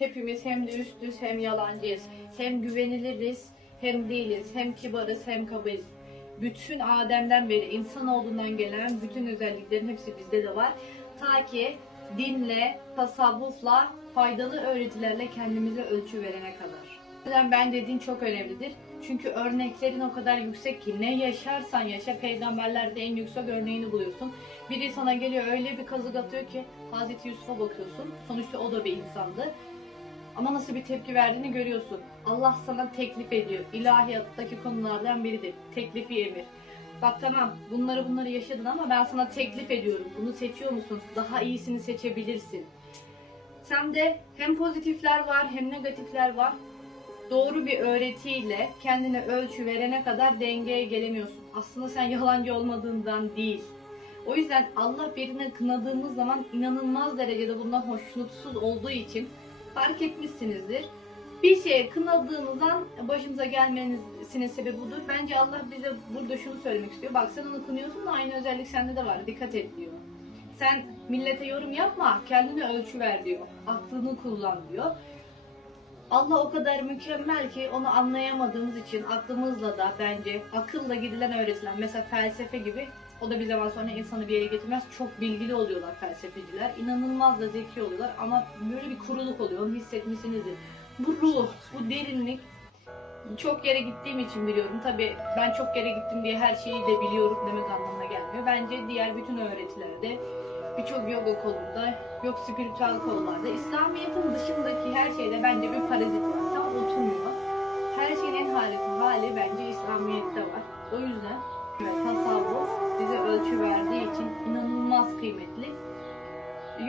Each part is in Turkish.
Hepimiz hem de üstüz hem yalancıyız. Hem güveniliriz hem değiliz. Hem kibarız hem kabayız. Bütün Adem'den beri insan olduğundan gelen bütün özelliklerin hepsi bizde de var. Ta ki dinle, tasavvufla, faydalı öğretilerle kendimize ölçü verene kadar. O yüzden ben din çok önemlidir. Çünkü örneklerin o kadar yüksek ki ne yaşarsan yaşa peygamberlerde en yüksek örneğini buluyorsun. Biri sana geliyor öyle bir kazık atıyor ki Hazreti Yusuf'a bakıyorsun. Sonuçta o da bir insandı. Ama nasıl bir tepki verdiğini görüyorsun. Allah sana teklif ediyor. İlahiyattaki konulardan biridir. Teklifi emir. Bak tamam bunları bunları yaşadın ama ben sana teklif ediyorum. Bunu seçiyor musun? Daha iyisini seçebilirsin. Sende hem pozitifler var hem negatifler var. Doğru bir öğretiyle kendine ölçü verene kadar dengeye gelemiyorsun. Aslında sen yalancı olmadığından değil. O yüzden Allah birine kınadığımız zaman inanılmaz derecede bundan hoşnutsuz olduğu için fark etmişsinizdir. Bir şeye kınadığımız an başımıza gelmenizin sebebi budur. Bence Allah bize burada şunu söylemek istiyor. Bak sen onu kınıyorsun da aynı özellik sende de var. Dikkat et diyor. Sen millete yorum yapma, kendine ölçü ver diyor. Aklını kullan diyor. Allah o kadar mükemmel ki onu anlayamadığımız için aklımızla da bence akılla gidilen öğretilen mesela felsefe gibi o da bir zaman sonra insanı bir yere getirmez. Çok bilgili oluyorlar felsefeciler. İnanılmaz da zeki oluyorlar ama böyle bir kuruluk oluyor. Onu hissetmişsinizdir. Bu ruh, bu derinlik çok yere gittiğim için biliyorum. Tabi ben çok yere gittim diye her şeyi de biliyorum demek anlamına gelmiyor. Bence diğer bütün öğretilerde birçok yoga kolunda, yok spiritüel kollarda, İslamiyet'in dışındaki her şeyde bence bir parazit var. Ölçü verdiği için inanılmaz kıymetli.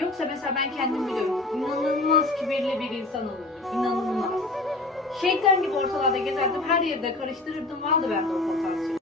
Yoksa mesela ben kendim biliyorum. İnanılmaz kibirli bir insan olurdum. İnanılmaz. Şeytan gibi ortalarda gezerdim. Her yerde karıştırırdım. Vardı bende o potansiyel.